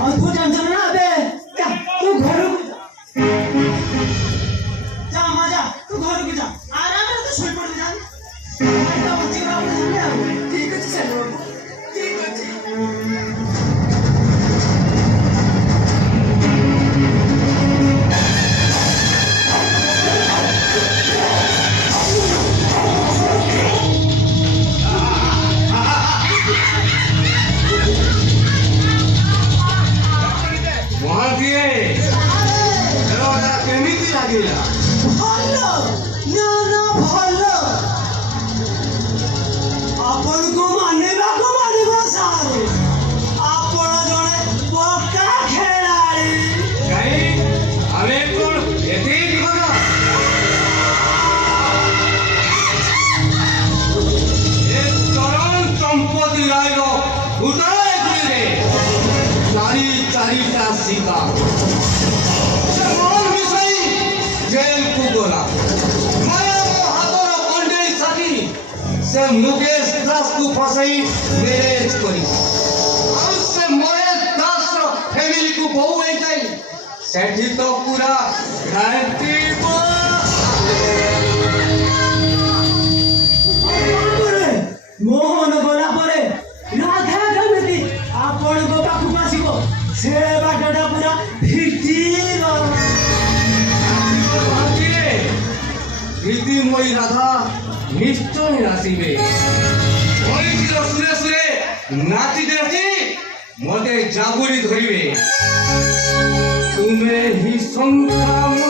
और तू टेंशन ना बे जा तू घर जा मजा तू घर को जा आराम से सोई पड़ जा तो बच्चे का बोल जा ठीक है चलो ठीक है मुकेश दास को फसाई मैरिज करी और से महेश दास रो फैमिली को बहु आई जाई सेठी तो पूरा गारंटी को मोहन गला परे राधा गमती आपण को पाखु आसीबो से बाटटा पूरा फिटी गो मोई राधा निश्चय नाचिबे ओइतिर सुरे सुरे नाची नाची मते जाबुरी धरिबे तुम्हें ही संग्राम